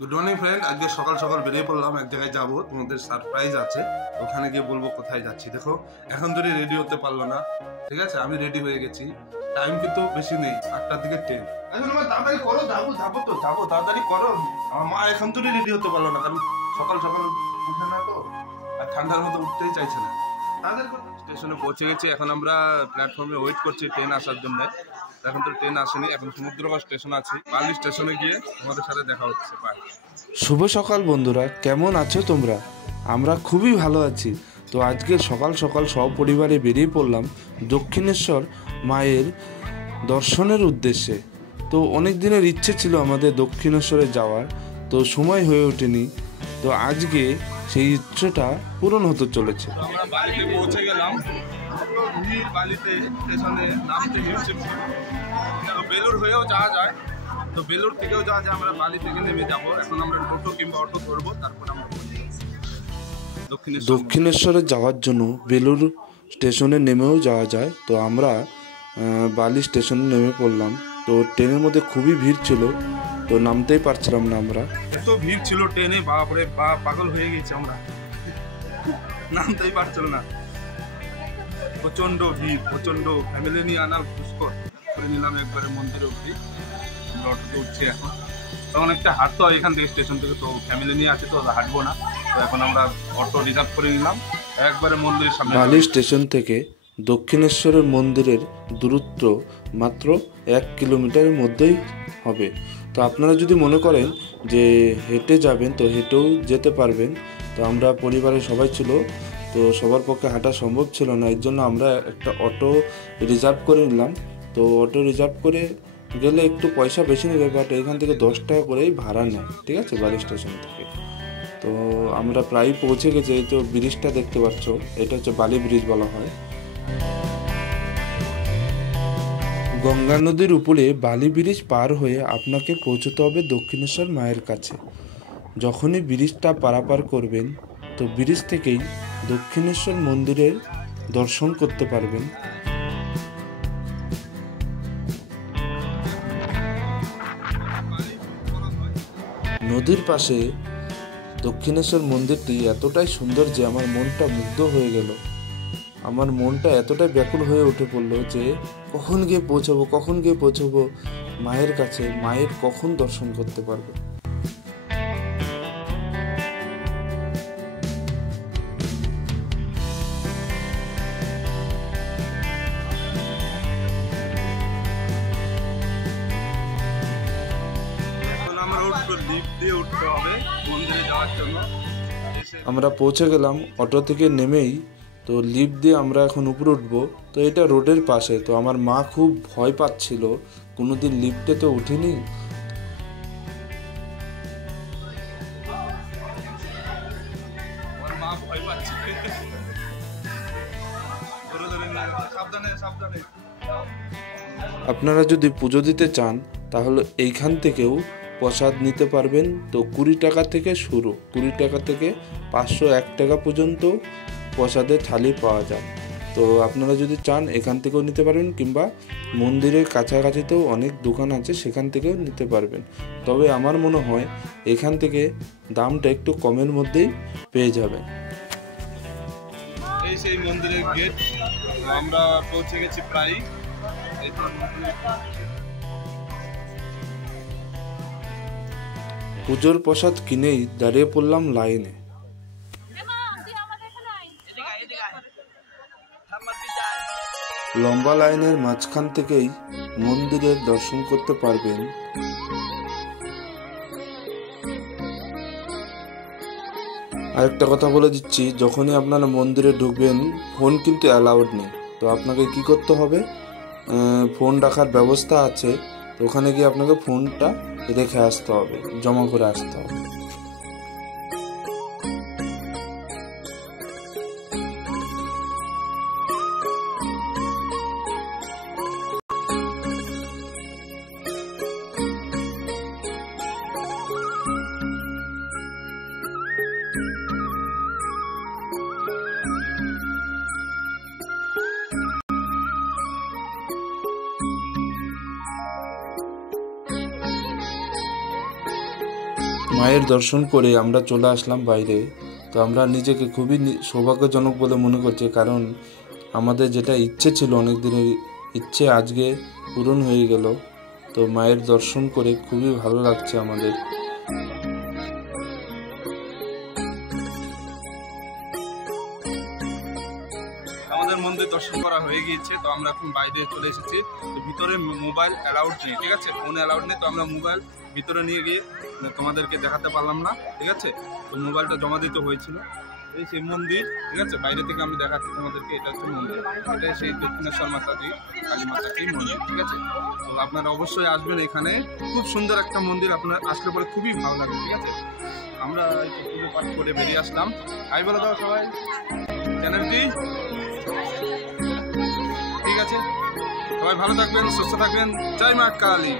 Good morning friend. আজকে সকাল সকাল বেরিয়ে পড়লাম, এক জায়গায় যাবো, তোমাদের সারপ্রাইজ আছে, ওখানে গিয়ে বলবো কোথায় যাচ্ছি। দেখো এখন ধরে রেডি হতে পারলো না, ঠিক আছে? আমি রেডি হয়ে গেছি, টাইম কিন্তু বেশি নেই, 8টার দিকে ট্রেন। এখন আমার তাড়াতাড়ি করো, যাবো তাড়াতাড়ি করো। আমার মা এখন ধরে রেডি হতে পারলো না, কারণ সকাল সকাল উঠে না তো, আর ঠান্ডার মতো উঠতেই চাইছে না। স্টেশনে পৌঁছে গেছি, এখন আমরা প্ল্যাটফর্মে ওয়েট করছি ট্রেন আসার জন্য। এখন তো ট্রেন আসেনি, এখন সমুদ্রগড় স্টেশন আছে। বালি স্টেশনে গিয়ে তোমাদের সাথে দেখা হচ্ছে। শুভ সকাল বন্ধুরা, কেমন আছো তোমরা? আমরা খুবই ভালো আছি। তো আজকে সকাল সকাল সপরিবারে বেরিয়ে পড়লাম দক্ষিণেশ্বর মায়ের দর্শনের উদ্দেশ্যে। তো অনেক দিনের ইচ্ছে ছিল আমাদের দক্ষিণেশ্বরে যাওয়ার, তো সময় হয়ে ওঠেনি। তো আজকে সেই ইচ্ছেটা পূরণ হতে চলেছে। আমরা বালিতে পৌঁছে গেলাম, বালিতে স্টেশনে নামতে হচ্ছে। তো বেলুর হয়েও যাওয়া যায়, তো বেলুর থেকেও যাওয়া যায়। আমরা বালি থেকে নেমে যাবো, এখন আমরা টোটো কিংবা অটো ধরবো, তারপর আমরা দক্ষিণেশ্বরে যাওয়ার জন্য বেলুর স্টেশনে নেমেও যাওয়া যায়। তো আমরা বালি স্টেশনে নেমে পড়লাম। তো ট্রেনের মধ্যে খুবই ভিড় ছিল, তো নামতেই পারছিলাম না আমরা। এত ভিড় ছিল ট্রেনে, বাপরে পাগল হয়ে গেছি আমরা, নামতেই পারছিল না। প্রচন্ড ভিড়, প্রচন্ড। ফ্যামিলি নিয়ে আনার পুষ্কর করে নিলাম একবারে মন্দিরে অবধি। অটোতে উঠছি এখন, তখন একটা হাঁটতে হয় এখান থেকে স্টেশন থেকে, তো ফ্যামিলি নিয়ে আছে তো হাঁটবো না। তো এখন আমরা অটো রিজার্ভ করে নিলাম একবারে মন্দিরের সামনে। বালি স্টেশন থেকে দক্ষিণেশ্বরের মন্দিরের দূরত্ব মাত্র 1 কিলোমিটারের মধ্যেই হবে। তো আপনারা যদি মনে করেন যে হেঁটে যাবেন, তো হেঁটেও যেতে পারবেন। তো আমরা পরিবারের সবাই ছিল, তো সবার পক্ষে হাঁটা সম্ভব ছিল না, এর জন্য আমরা একটা অটো রিজার্ভ করে নিলাম। তো অটো রিজার্ভ করে গেলে একটু পয়সা বেশি নেবে, বাট এখান থেকে 10 টাকা করেই ভাড়া নেয়, ঠিক আছে, বালি স্টেশন থেকে। তো আমরা প্রায় পৌঁছে গেছি। এই তো ব্রিজটা দেখতে পাচ্ছ, এটা হচ্ছে বালি ব্রিজ বলা হয়। গঙ্গা নদীর উপরে বালি ব্রিজ পার হয়ে আপনাকে পৌঁছতে হবে দক্ষিণেশ্বর মায়ের কাছে। যখনই ব্রিজটা পারাপার করবেন, তো ব্রিজ থেকেই দক্ষিণেশ্বর মন্দিরের দর্শন করতে পারবেন। নদীর পাশে দক্ষিণেশ্বর মন্দিরটি এতটাই সুন্দর যে আমার মনটা মুগ্ধ হয়ে গেল। আমার মনটা এতটাই ব্যাকুল হয়ে উঠে পড়লো যে কখন গিয়ে পৌঁছবো মায়ের কাছে, মায়ের কখন দর্শন করতে পারবো। আমরা পৌঁছে গেলাম অটো থেকে নেমেই। তো লিফট দিয়ে আমরা এখন উপরে উঠবো। তো এটা রোডের পাশে, তো আমার মা খুব ভয় পাচ্ছিল, কোনোদিন লিফটে তো উঠিনি। আপনারা যদি পুজো দিতে চান তাহলে এইখান থেকেও প্রসাদ নিতে পারবেন। তো 20 টাকা থেকে শুরু, 20 টাকা থেকে 501 টাকা পর্যন্ত প্রসাদের থালি পাওয়া যায়। তো আপনারা যদি চান এখান থেকেও নিতে পারবেন, কিংবা মন্দিরের কাছাকাছিতেও অনেক দোকান আছে, সেখান থেকেও নিতে পারবেন। তবে আমার মনে হয় এখান থেকে দামটা একটু কমের মধ্যেই পেয়ে যাবেন। এই সেই মন্দিরের গেট, আমরা পৌঁছে গেছি প্রায়। পুজোর প্রসাদ কিনেই দাঁড়িয়ে পড়লাম লাইনে। লম্বা লাইনের মাঝখান থেকেই মন্দিরের দর্শন করতে পারবেন। আরেকটা কথা বলে দিচ্ছি, যখনই আপনারা মন্দিরে ঢুকবেন, ফোন কিন্তু অ্যালাউড নেই। তো আপনাকে কি করতে হবে, ফোন রাখার ব্যবস্থা আছে, তো ওখানে গিয়ে আপনাকে ফোনটা রেখে আসতে হবে, জমা করে আসতে হবে। মায়ের দর্শন করে আমরা চলে আসলাম বাইরে। তো আমরা নিজেকে খুবই সৌভাগ্যজনক বলে মনে করছি, কারণ আমাদের যেটা ইচ্ছে ছিল, অনেক দিনের ইচ্ছে আজকে পূরণ হয়ে গেল। তো মায়ের দর্শন করে খুবই ভালো লাগছে আমাদের। আমাদের মন্দির দর্শন করা হয়ে গিয়েছে, তো আমরা এখন বাইরে চলে এসেছি। তো ভিতরে মোবাইল অ্যালাউড নেই, ঠিক আছে, ফোন অ্যালাউড নেই। তো আমরা মোবাইল ভিতরে নিয়ে গিয়ে তোমাদেরকে দেখাতে পারলাম না, ঠিক আছে। তো মোবাইলটা জমা দিতে হয়েছিল। এই সেই মন্দির, ঠিক আছে, বাইরে থেকে আমি দেখাচ্ছি তোমাদেরকে। এটা হচ্ছে মন্দির, এটা সেই দক্ষিণেশ্বর মাতাজি কালী মাতাজি মন্দির, ঠিক আছে। তো আপনারা অবশ্যই আসবেন এখানে, খুব সুন্দর একটা মন্দির, আপনার আসলে পরে খুবই ভালো লাগবে, ঠিক আছে। আমরা পুজো পাঠ করে বেরিয়ে আসলাম। হাই বলে দাও সবাই চ্যানেলটি, ঠিক আছে। সবাই ভালো থাকবেন, সুস্থ থাকবেন। জয় মা কালী।